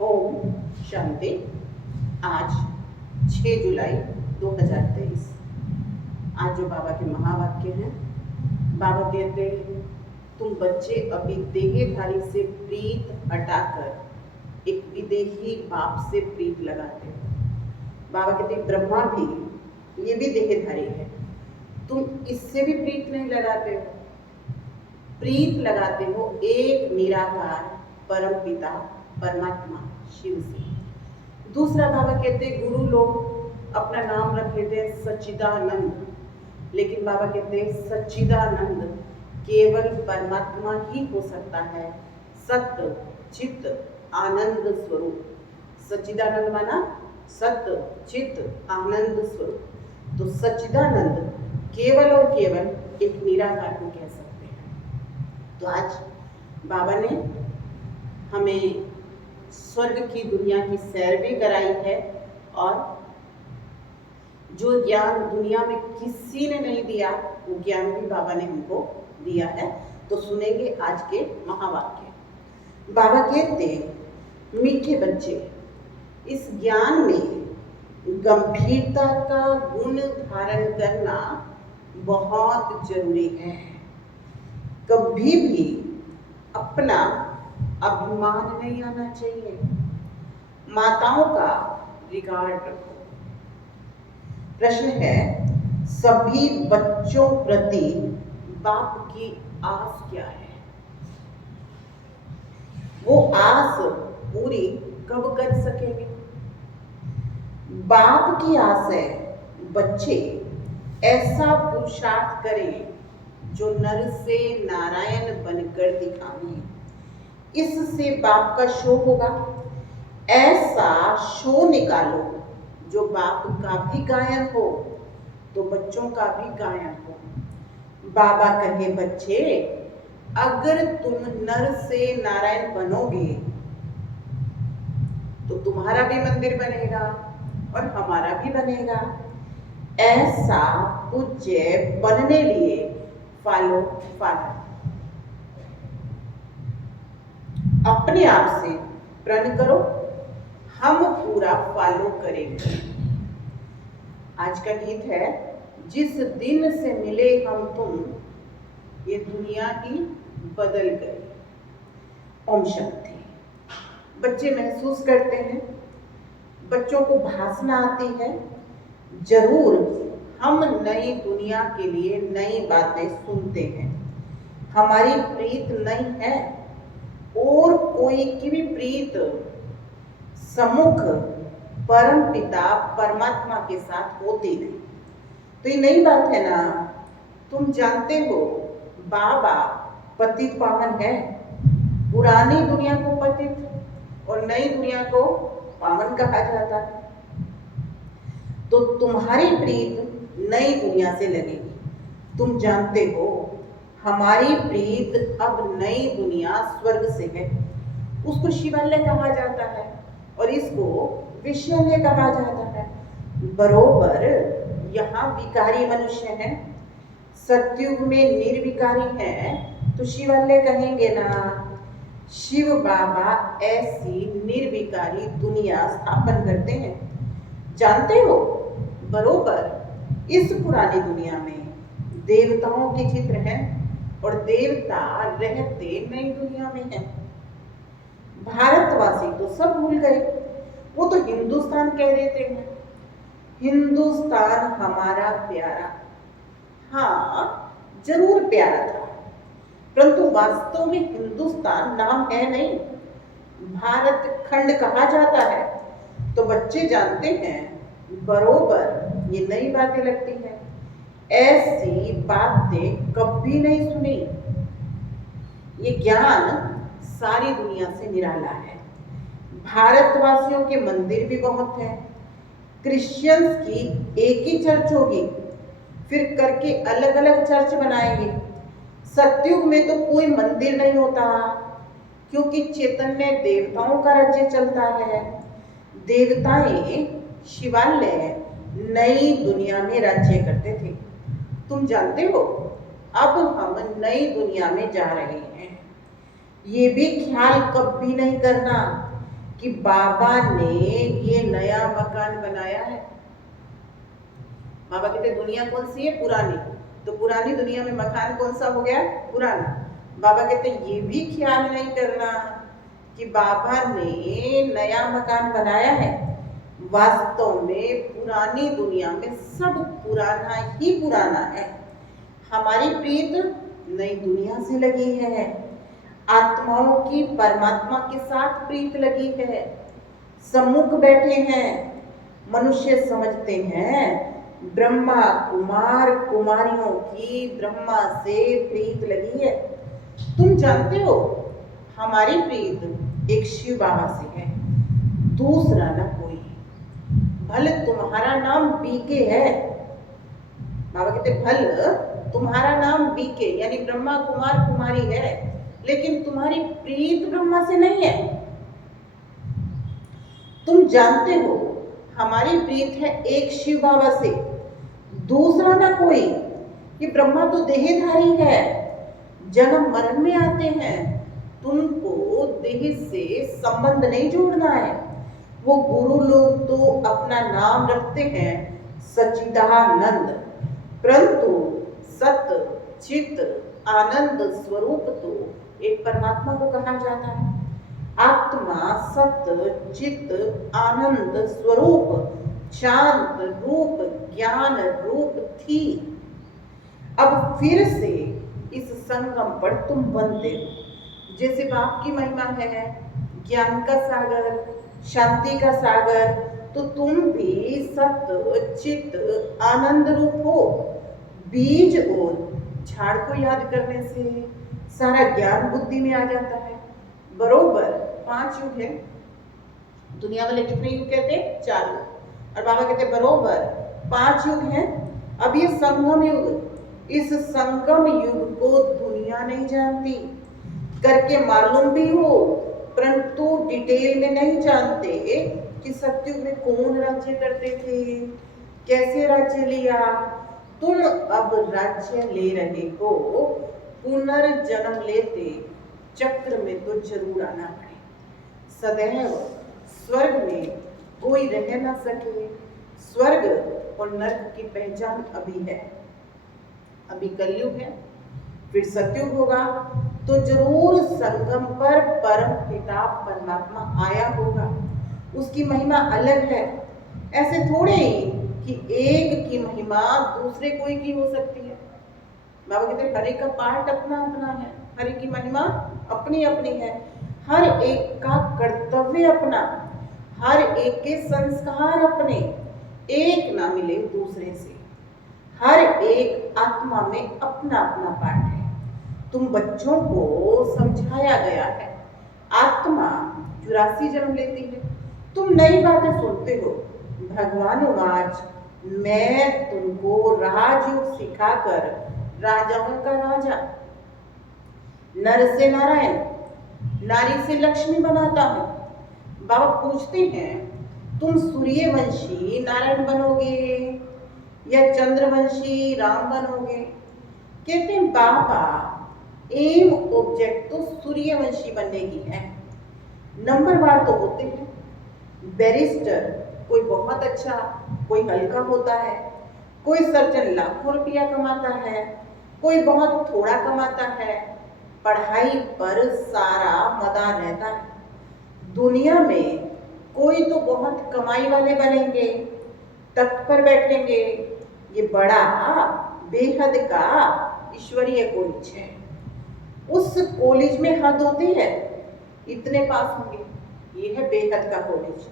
ओम शांति। आज 6 जुलाई 2023। आज जो बाबा के महावाक्य हैं, बाबा कहते हैं तुम बच्चे अभी देहधारी से प्रीत हटाकर एक विदेही बाप से प्रीत लगाते हो। बाबा कहते ब्रह्मा भी, ये भी देहधारी है, तुम इससे भी प्रीत नहीं लगाते हो। प्रीत लगाते हो एक निराकार परम पिता परमात्मा शिव से। दूसरा बाबा कहते गुरु लोग अपना नाम रख लेते हैं सच्चिदानंद, लेकिन बाबा कहते हैं सच्चिदानंद केवल परमात्मा ही हो सकता है, सत्य चित्त आनंद स्वरूप। सच्चिदानंद माना सत्य चित्त आनंद स्वरूप। तो सच्चिदानंद केवल और केवल एक निराकार को कह सकते हैं। तो आज बाबा ने हमें स्वर्ग की दुनिया की सैर भी कराई है, और जो ज्ञान दुनिया में किसी ने नहीं दिया वो ज्ञान भी बाबा ने हमको दिया है। तो सुनेंगे आज के महावाक्य। बाबा कहते मीठे बच्चे, इस ज्ञान में गंभीरता का गुण धारण करना बहुत जरूरी है। कभी भी अपना अभिमान नहीं आना चाहिए। माताओं का रिगार्ड रखो। प्रश्न है, सभी बच्चों प्रति बाप की आस क्या है? वो आस पूरी कब कर सकेंगे? बाप की आस है बच्चे ऐसा पुरुषार्थ करें जो नर से नारायण बनकर दिखाएं। इससे बाप का शो होगा। ऐसा शो निकालो जो बाप का भी गायन हो तो बच्चों का भी गायन हो। बाबा कहे बच्चे, अगर तुम नर से नारायण बनोगे तो तुम्हारा भी मंदिर बनेगा और हमारा भी बनेगा। ऐसा पूज्य बनने लिए फॉलो फादर। अपने आप से प्रण करो, हम पूरा फॉलो करेंगे। आज का गीत है, जिस दिन से मिले हम तुम ये दुनिया ही बदल गई। ओम शांति। बच्चे महसूस करते हैं, बच्चों को भाषा आती है, जरूर हम नई दुनिया के लिए नई बातें सुनते हैं। हमारी प्रीत नहीं है और कोई की भी प्रीत सम्मुख परम पिता परमात्मा के साथ होती नहीं। तो ये नई बात है ना। तुम जानते हो बाबा पतित पावन है। पुरानी दुनिया को पतित और नई दुनिया को पावन कहा जाता है। तो तुम्हारी प्रीत नई दुनिया से लगेगी। तुम जानते हो हमारी प्रीत अब नई दुनिया स्वर्ग से है। उसको शिवालय कहा जाता है और इसको विषयालय कहा जाता है। बरोबर यहाँ विकारी मनुष्य हैं, सतयुग में निर्विकारी हैं, तो शिवालय कहेंगे ना। शिव बाबा ऐसी निर्विकारी दुनिया स्थापन करते हैं। जानते हो बरोबर इस पुरानी दुनिया में देवताओं के चित्र हैं और देवता रहते नई दुनिया में हैं। भारतवासी तो सब भूल गए, वो तो हिंदुस्तान कह देते हैं। हिंदुस्तान हमारा प्यारा, हाँ जरूर प्यारा था, परंतु वास्तव में हिंदुस्तान नाम है नहीं, भारत खंड कहा जाता है। तो बच्चे जानते हैं बरोबर ये नई बातें लगती हैं। ऐसी बातें कभी नहीं सुनी। ये ज्ञान सारी दुनिया से निराला है। भारतवासियों के मंदिर भी बहुत हैं। क्रिश्चियंस की एक ही चर्च होगी, फिर करके अलग अलग चर्च बनाएंगे। सतयुग में तो कोई मंदिर नहीं होता, क्योंकि चैतन्य देवताओं का राज्य चलता है। देवताएं शिवालय नई दुनिया में राज्य करते थे। तुम जानते हो अब हम नई दुनिया में जा रहे हैं। ये भी ख्याल कभी नहीं करना कि बाबा ने ये नया मकान बनाया है। बाबा कहते दुनिया कौन सी है? पुरानी। तो पुरानी दुनिया में मकान कौन सा हो गया? पुराना। बाबा कहते ये भी ख्याल नहीं करना कि बाबा ने नया मकान बनाया है। वास्तव में पुरानी दुनिया में सब पुराना ही पुराना है। हमारी प्रीत नई दुनिया से लगी है, आत्माओं की परमात्मा के साथ प्रीत लगी है। सम्मुख बैठे हैं, मनुष्य समझते हैं ब्रह्मा कुमार कुमारियों की ब्रह्मा से प्रीत लगी है। तुम जानते हो हमारी प्रीत एक शिव बाबा से है, दूसरा ना कोई। भले तुम्हारा नाम बीके है, बाबा कहते भले तुम्हारा नाम बीके यानी ब्रह्मा कुमार कुमारी है, लेकिन तुम्हारी प्रीत ब्रह्मा से नहीं है। तुम जानते हो हमारी प्रीत है एक शिव बाबा से, दूसरा ना कोई। ये ब्रह्मा तो देहधारी है, जन्म मरण में आते हैं। तुमको देह से संबंध नहीं जोड़ना है। वो गुरु लोग तो अपना नाम रखते हैं सच्चिदानंद, परंतु सत्य चित आनंद स्वरूप तो एक परमात्मा को कहा जाता है। आत्मा सत्य चित आनंद स्वरूप शांत रूप ज्ञान रूप थी। अब फिर से इस संगम पर तुम बनते हो। जैसे बाप की महिमा है ज्ञान का सागर, शांति का सागर, तो तुम भी सत्य चित आनंद रूप हो। बीज और झाड़ को याद करने से सारा ज्ञान बुद्धि में आ जाता है। बरोबर 5 युग है। दुनिया वाले कितने युग कहते हैं? 4 युग। और बाबा कहते बरोबर 5 युग हैं। अब ये संगम युग, इस संगम युग को दुनिया नहीं जानती, करके मालूम भी हो परंतु डिटेल में नहीं जानते कि सत्युग में कौन राज्य करते थे, कैसे राज्य लिया। तुम अब राज्य ले रहे हो, पुनर्जन्म लेते चक्र में तो जरूर आना पड़े। सदैव स्वर्ग में कोई रह ना सके। स्वर्ग और नरक की पहचान अभी है। अभी कलयुग है, फिर सतयुग होगा, तो जरूर संगम पर परम पिता परमात्मा आया होगा। उसकी महिमा अलग है। ऐसे थोड़े ही कि एक की महिमा दूसरे कोई की हो सकती है। बाबा कहते हैं हर एक का पार्ट अपना अपना है, हर एक की महिमा अपनी अपनी है, हर एक का कर्तव्य अपना, हर एक के संस्कार अपने, एक ना मिले दूसरे से। हर एक आत्मा में अपना अपना पार्ट है। तुम बच्चों को समझाया गया है आत्मा 84 जन्म लेती है। तुम नई बातें सुनते हो। भगवान आज मैं तुमको राजयोग सिखाकर राजाओं का राजा, नर से नारायण, नारी से लक्ष्मी बनाता हूं। बाबा पूछते हैं तुम सूर्यवंशी नारायण बनोगे या चंद्रवंशी राम बनोगे? कहते हैं बाबा एम ऑब्जेक्ट तो सूर्यवंशी बनने की है। नंबरवार तो होते हैं। बैरिस्टर कोई बहुत अच्छा, कोई हल्का होता है, कोई सर्जन लाखों रुपया कमाता है, कोई बहुत थोड़ा कमाता है। पढ़ाई पर सारा मदार रहता है। दुनिया में कोई तो बहुत कमाई वाले बनेंगे, तख्त पर बैठेंगे। ये बड़ा बेहद का ईश्वरीय कॉलेज है। उस कॉलेज में हद होती है, इतने पास होंगे, ये है बेहद का कॉलेज।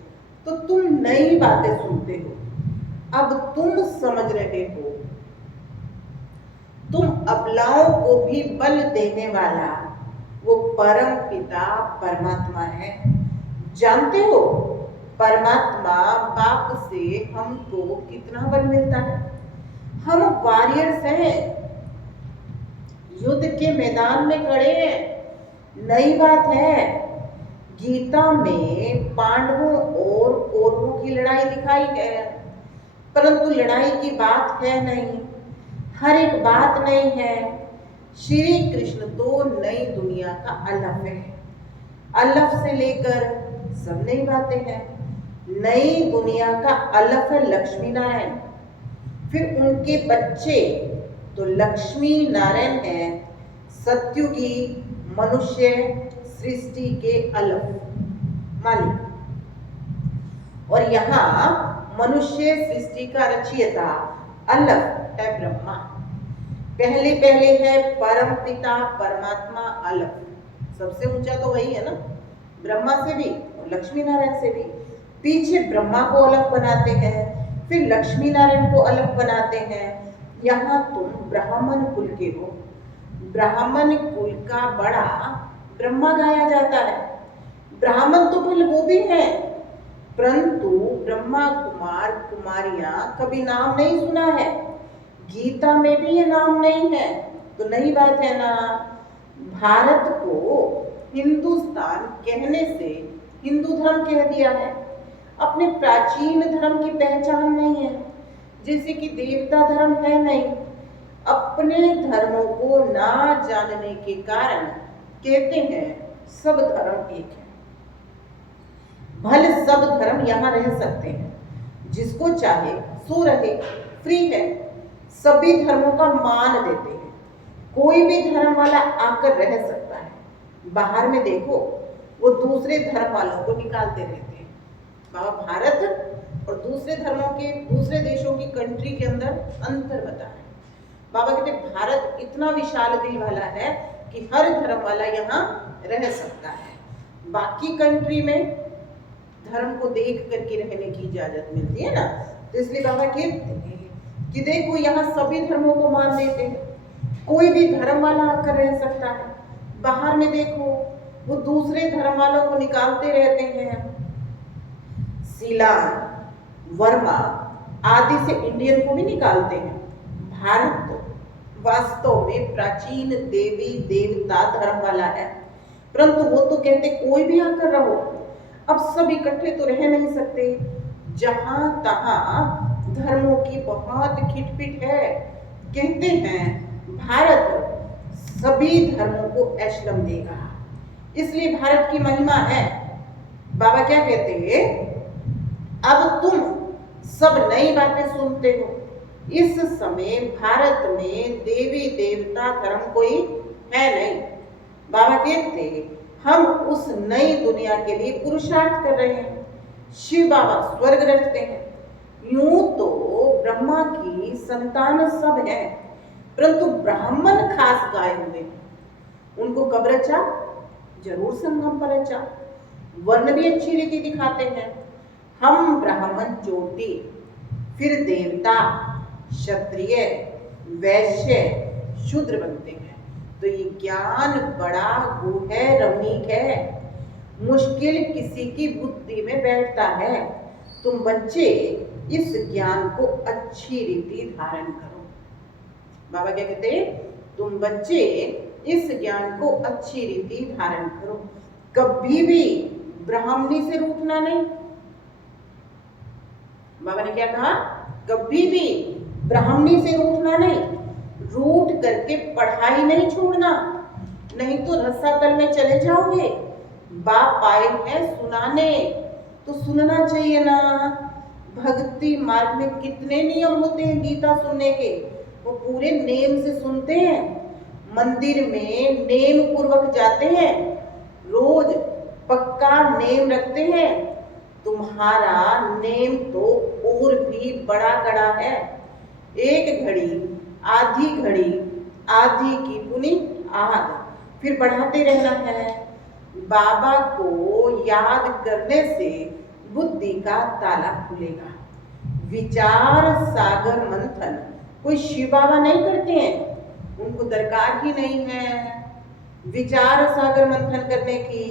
तो तुम नई बातें सुनते हो। अब तुम समझ रहे हो, तुम अबलाओं को भी बल देने वाला वो परम पिता परमात्मा है। जानते हो परमात्मा बाप से हमको कितना बल मिलता है? हम वॉरियर्स हैं, युद्ध के मैदान में खड़े हैं। नई बात है, गीता में पांडवों और कौरवों की लड़ाई दिखाई है, परंतु लड़ाई की बात है नहीं, हर एक बात नहीं है। श्री कृष्ण तो नई दुनिया का अलफ है। अलफ से लेकर सब नई बातें हैं। नई दुनिया का अलफ है लक्ष्मी नारायण, फिर उनके बच्चे तो लक्ष्मी नारायण हैं, सत्युगी मनुष्य सृष्टि के अलफ मालिक। और यहाँ मनुष्य सृष्टि का रचयिता अलफ है ब्रह्मा। पहले पहले है परम पिता परमात्मा अलफ, सबसे ऊंचा तो वही है ना, ब्रह्मा से भी और लक्ष्मी नारायण से भी। पीछे ब्रह्मा को अलफ बनाते हैं, फिर लक्ष्मी नारायण को अलफ बनाते हैं। यहाँ तुम ब्राह्मण कुल के हो, ब्राह्मण कुल का बड़ा ब्रह्मा गाया जाता है। ब्राह्मण तो भले वो भी हैं, परंतु ब्रह्मा कुमार कुमारियां कभी नाम नहीं सुना है, गीता में भी ये नाम नहीं है, तो नई बात है ना। भारत को हिंदुस्तान कहने से हिंदू धर्म कह दिया है, अपने प्राचीन धर्म की पहचान नहीं है, जैसे कि देवता धर्म है नहीं। अपने धर्मों को ना जानने के कारण कहते हैं सब धर्म एक है। भले सब धर्म यहाँ रह सकते हैं, जिसको चाहे सो रहे, फ्री है, सभी धर्मों का मान देते हैं, कोई भी धर्म वाला आकर रह सकता है। बाहर में देखो वो दूसरे धर्म वालों को निकालते रहते हैं। बाबा भारत और दूसरे धर्मों के दूसरे देशों की कंट्री के अंदर अंतर बता है। बाबा कहते भारत इतना विशाल दिल वाला है कि हर धर्म वाला यहाँ रह सकता है। बाकी कंट्री में धर्म को देख करके रहने की इजाजत मिलती है ना, तो इसलिए बाबा कहते हैं कि देखो यहाँ सभी धर्मों को मान देते हैं, कोई भी धर्म वाला आकर रह सकता है। बाहर में देखो वो दूसरे धर्म वालों को निकालते रहते हैं। सीलान, वर्मा आदि से इंडियन को भी निकालते हैं। भारत वास्तव में प्राचीन देवी देवता धर्म वाला है, परंतु वो तो कहते कोई भी आकर रहो, अब सब इकट्ठे तो रह नहीं सकते। जहां तहां धर्मों की बहुत खिटपिट है। कहते हैं भारत सभी धर्मों को ऐशलम देगा, इसलिए भारत की महिमा है। बाबा क्या कहते हैं, अब तुम सब नई बातें सुनते हो। इस समय भारत में देवी देवता धर्म कोई है नहीं। बाबा कहते हैं हम उस नई दुनिया के लिए पुरुषार्थ कर रहे हैं। शिव बाबा स्वर्ग रचते हैं। यूं तो ब्रह्मा की संतान सब है, परंतु ब्राह्मण खास गाए हुए हैं। उनको कब रचा? जरूर संगम पर रचा। वर्ण भी अच्छी रीति दिखाते हैं। हम ब्राह्मण चोटी, फिर देवता, क्षत्रिय, वैश्य, शूद्र बनते हैं। तो ये ज्ञान बड़ा गुह है, रमणीक है, मुश्किल किसी की बुद्धि में बैठता है। तुम बच्चे इस ज्ञान को अच्छी रीति धारण करो। बाबा क्या कहते हैं, तुम बच्चे इस ज्ञान को अच्छी रीति धारण करो। कभी भी ब्राह्मणी से रूठना नहीं। बाबा ने क्या कहा, कभी भी ब्राह्मणी से रूठना नहीं, रूठ करके पढ़ाई नहीं छोड़ना, नहीं तो रसातल में चले जाओगे। बाप आए हैं सुनाने, तो सुनना चाहिए ना। भक्ति मार्ग में कितने नियम होते हैं गीता सुनने के, वो पूरे नेम से सुनते हैं। मंदिर में नेम पूर्वक जाते हैं, रोज पक्का नेम रखते हैं। तुम्हारा नेम तो और भी बड़ा गड़ा है। एक घड़ी, आधी की पुनी आध, फिर बढ़ाते रहना है। बाबा को याद करने से बुद्धि का ताला खुलेगा। विचार सागर मंथन कोई शिव बाबा नहीं करते हैं, उनको दरकार ही नहीं है विचार सागर मंथन करने की।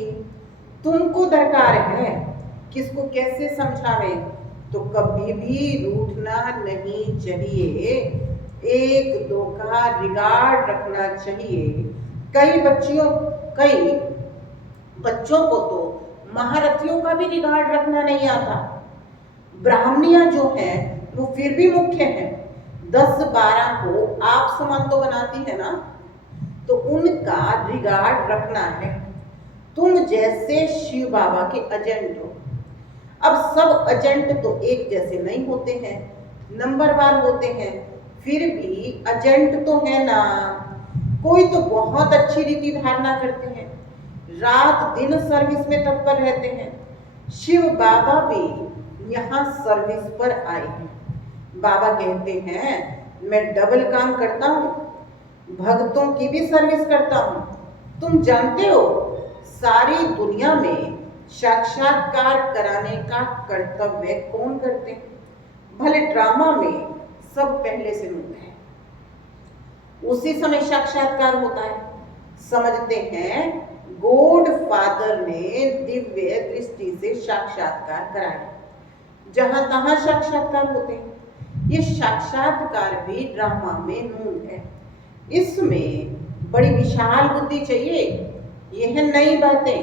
तुमको दरकार है किसको कैसे समझावे। तो कभी भी रूठना नहीं चाहिए, एक दो का रिगार्ड रखना चाहिए। कई बच्चों को तो महारथियों का भी रिगार्ड रखना नहीं आता। ब्राह्मणियां जो हैं वो फिर भी मुख्य हैं, 10-12 को आप समान तो बनाती है ना, तो उनका रिगार्ड रखना है। तुम जैसे शिव बाबा के एजेंट हो। अब सब एजेंट तो एक जैसे नहीं होते हैं, नंबरवार होते हैं, फिर भी एजेंट तो है ना। कोई तो बहुत अच्छी रीति धारणा करते हैं, रात दिन सर्विस में तत्पर रहते हैं। शिव बाबा भी यहाँ सर्विस पर आए हैं। बाबा कहते हैं मैं डबल काम करता हूँ, भक्तों की भी सर्विस करता हूँ। तुम जानते हो सारी दुनिया में साक्षात्कार कराने का कर्तव्य कौन करते हैं? भले ड्रामा में सब पहले से होता है, उसी समय साक्षात्कार होता है। समझते हैं गॉड फादर ने दिव्य दृष्टि से साक्षात्कार कराया, जहां तहां साक्षात्कार होते हैं। ये साक्षात्कार भी ड्रामा में नून है। इसमें बड़ी विशाल बुद्धि चाहिए। यह नई बातें,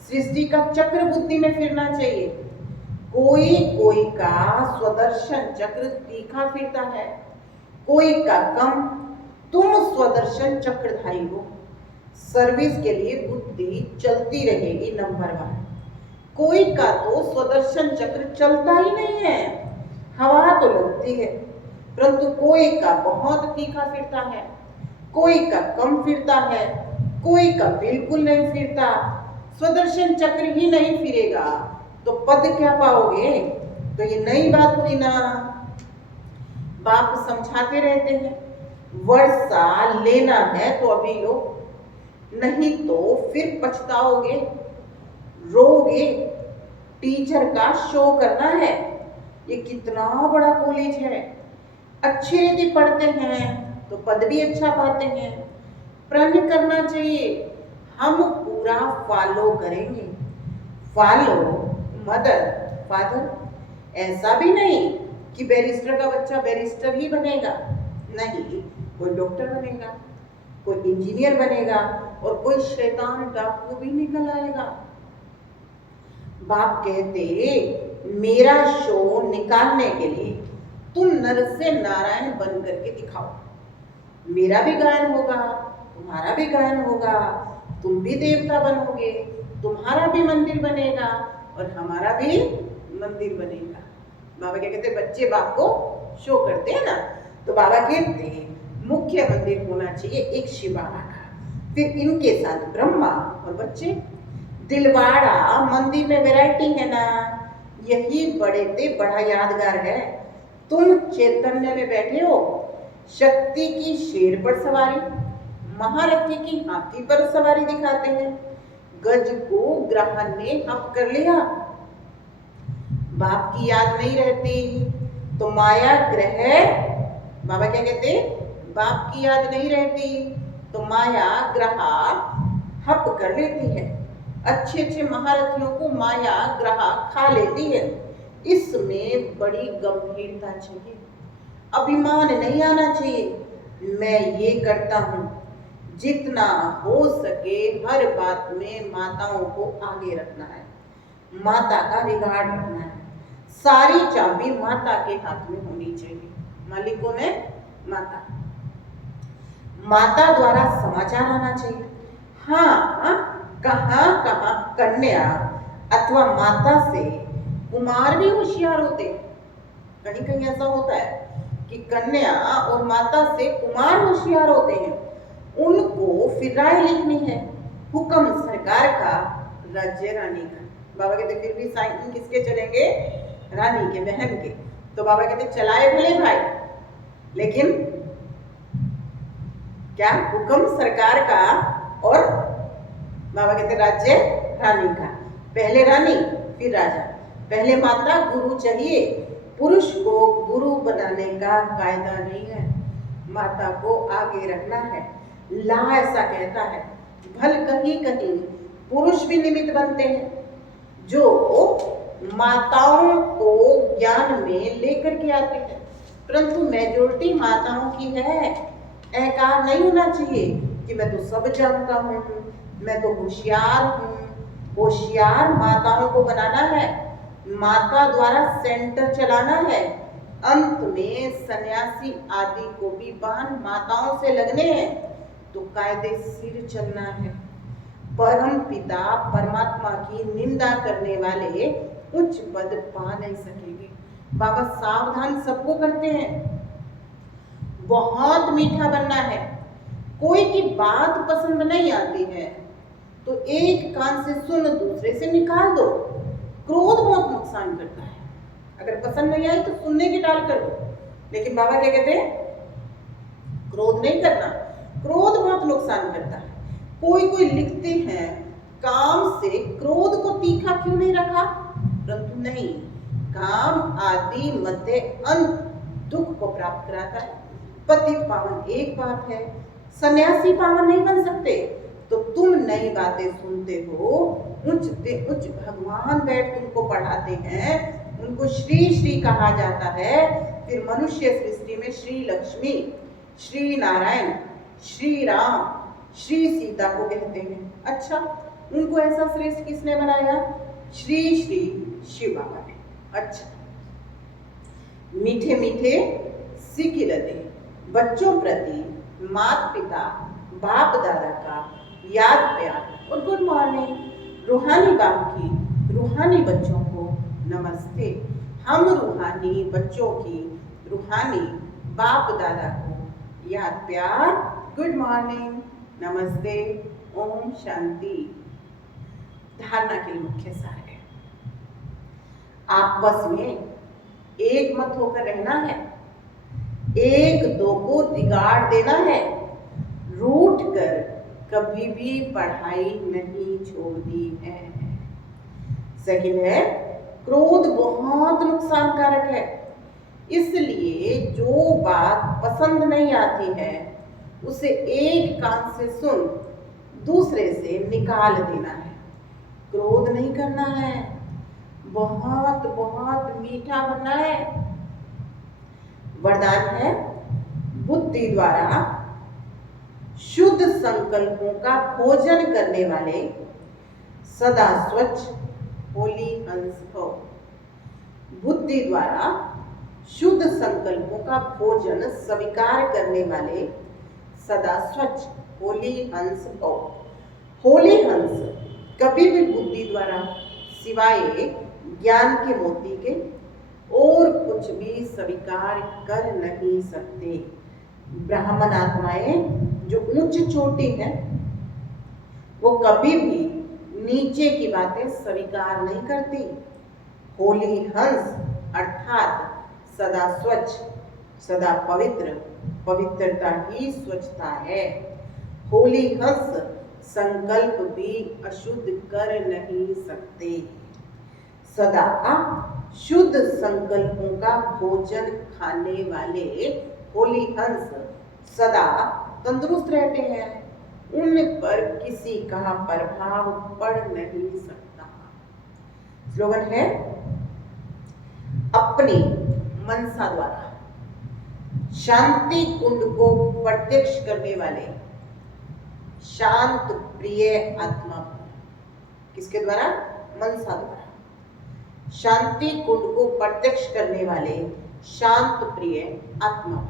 सृष्टि का चक्र बुद्धि में फिरना चाहिए। कोई कोई का स्वदर्शन चक्र तीखा फिरता है, कोई का कम। तुम स्वदर्शन चक्रधारी हो, सर्विस के लिए बुद्धि चलती रहेगी नंबर 1। कोई का तो स्वदर्शन चक्र चलता ही नहीं है, हवा तो लगती है, परंतु कोई का बहुत तीखा फिरता है, कोई का कम फिरता है, कोई का बिल्कुल नहीं फिरता। स्वदर्शन चक्र ही नहीं फिरेगा तो पद क्या पाओगे? तो ये नई बात हुई ना। बाप समझाते रहते हैं वर्षा लेना है तो अभी लो, नहीं तो फिर पछताओगे, रोगे। टीचर का शो करना है। ये कितना बड़ा कॉलेज है, अच्छी रीति पढ़ते हैं तो पद भी अच्छा पाते हैं। प्रण करना चाहिए हम पूरा फॉलो करेंगे। फॉलो मदर फादर, ऐसा भी नहीं कि बैरिस्टर का बच्चा बैरिस्टर ही बनेगा, नहीं, कोई डॉक्टर बनेगा, कोई इंजीनियर बनेगा और कोई शैतान डाकू भी निकल आएगा। बाप कहते मेरा शो निकालने के लिए तुम नर से नारायण बन करके दिखाओ। मेरा भी गायन होगा, तुम्हारा भी गायन होगा, तुम भी देवता बनोगे, तुम्हारा भी मंदिर बनेगा और हमारा भी मंदिर बनेगा। बाबा क्या कहते हैं, बच्चे बाप को शो करते हैं ना, तो बाबा कहते हैं मुख्य मंदिर होना चाहिए एक शिव बाबा का, फिर इनके साथ ब्रह्मा और बच्चे। दिलवाड़ा मंदिर में वैरायटी है ना, यही बड़े से बड़ा यादगार है। तुम चैतन्य में बैठे हो, शक्ति की शेर पर सवारी, महारथी की हाथी पर सवारी दिखाते हैं। गज को ग्रहण ने हप कर लिया, बाप की याद नहीं रहती तो माया ग्रह, बाबा क्या कहते, बाप की याद नहीं रहती तो माया ग्रह हप कर लेती है। अच्छे अच्छे महारथियों को माया ग्रह खा लेती है। इसमें बड़ी गंभीरता चाहिए, अभिमान नहीं आना चाहिए। मैं ये करता हूँ, जितना हो सके हर बात में माताओं को आगे रखना है, माता का रिगार्ड रखना है। सारी चाबी माता के हाथ में होनी चाहिए। मालिकों ने माता, माता द्वारा समाचार आना चाहिए। हाँ, कहाँ कहाँ कन्या अथवा माता से कुमार भी होशियार होते हैं। कहीं कहीं ऐसा होता है कि कन्या और माता से कुमार होशियार होते हैं। उनको फिर राय लिखनी है, हुक्म सरकार का, राज्य रानी का। बाबा कहते फिर भी साइन किसके चलेंगे? रानी के, बहन के। तो बाबा कहते चलाए भले भाई, लेकिन क्या हुक्म सरकार का और बाबा कहते राज्य रानी का। पहले रानी फिर राजा, पहले माता गुरु चाहिए। पुरुष को गुरु बनाने का कायदा नहीं है, माता को आगे रखना है। ला ऐसा कहता है, भल कहीं कहीं पुरुष भी निमित्त बनते हैं जो माताओं को ज्ञान में लेकर के आते हैं, परंतु मेजोरिटी माताओं की है। अहंकार नहीं होना चाहिए कि मैं तो सब जानता हूँ, मैं तो होशियार हूँ। होशियार माताओं को बनाना है, माता द्वारा सेंटर चलाना है। अंत में सन्यासी आदि को भी बाण माताओं से लगने हैं, तो कायदे सिर चलना है। परम पिता परमात्मा की निंदा करने वाले उच्च पद पा नहीं सकेंगे। बाबा सावधान सबको करते हैं, बहुत मीठा बनना है। कोई की बात पसंद नहीं आती है तो एक कान से सुन, दूसरे से निकाल दो। क्रोध बहुत नुकसान करता है। अगर पसंद नहीं आई तो सुनने की टाल कर दो। लेकिन बाबा क्या कहते हैं? क्रोध नहीं करना। क्रोध बहुत नुकसान करता है। कोई लिखते हैं, काम से क्रोध को तीखा क्यों नहीं रखा? परंतु नहीं, काम आदि मध्य अंत दुख को प्राप्त कराता है। पति पावन एक बात है, सन्यासी पावन नहीं बन सकते। तो तुम नई बातें सुनते हो, उच्च भगवान बैठ तुमको पढ़ाते हैं, उनको श्री श्री कहा जाता है। फिर मनुष्य सृष्टि में श्री लक्ष्मी, श्री नारायण, श्री राम, श्री सीता को कहते हैं। अच्छा, उनको ऐसा श्रेष्ठ किसने बनाया? श्री श्री शिव बाबा ने। अच्छा, मीठे मीठे सिकिलते बच्चों प्रति माता पिता बाप दादा का याद प्यार और गुड मॉर्निंग। रूहानी बाप की रूहानी बच्चों को नमस्ते। हम रूहानी बच्चों की रूहानी बाप दादा को याद प्यार, गुड मॉर्निंग, नमस्ते, ओम शांति। धारणा के लिए मुख्य सार है, आपस में एक मत होकर रहना है, एक दो को बिगाड़ देना है, रूठ कर कभी भी पढ़ाई नहीं छोड़नी है। सेकंड है, क्रोध बहुत नुकसानकारक है। इसलिए जो बात पसंद नहीं आती है उसे एक कान से सुन, दूसरे से निकाल देना है। क्रोध नहीं करना है, बहुत बहुत मीठा बनना है। वरदान है, बुद्धि द्वारा शुद्ध संकल्पों का भोजन करने वाले सदा स्वच्छ होली हंस हो। बुद्धि द्वारा शुद्ध संकल्पों का भोजन स्वीकार करने वाले सदा स्वच्छ होली हंस हो। होली हंस कभी भी बुद्धि द्वारा सिवाय ज्ञान के मोती के और कुछ भी स्वीकार कर नहीं सकते। ब्राह्मण आत्माएं जो उच्च चोटी हैं वो कभी भी नीचे की बातें स्वीकार नहीं करती। होली हंस अर्थात सदा स्वच्छ, सदा पवित्र, पवित्रता ही स्वच्छता है। होली हंस संकल्प भी अशुद्ध कर नहीं सकते। सदा शुद्ध संकल्पों का भोजन खाने वाले होली हंस सदा तंदुरुस्त रहते हैं, उन पर किसी का प्रभाव पड़ नहीं सकता। स्लोगन है, अपनी मनसा द्वारा शांति कुंड को प्रत्यक्ष करने वाले शांत प्रिय आत्मा। किसके द्वारा? मनसा द्वारा शांति कुंड को प्रत्यक्ष करने वाले शांत प्रिय आत्मा।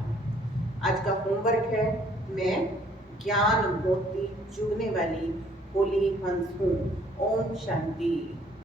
आज का होमवर्क है, मैं ज्ञान मोती चुगने वाली होली हंस हूँ। ओम शांति।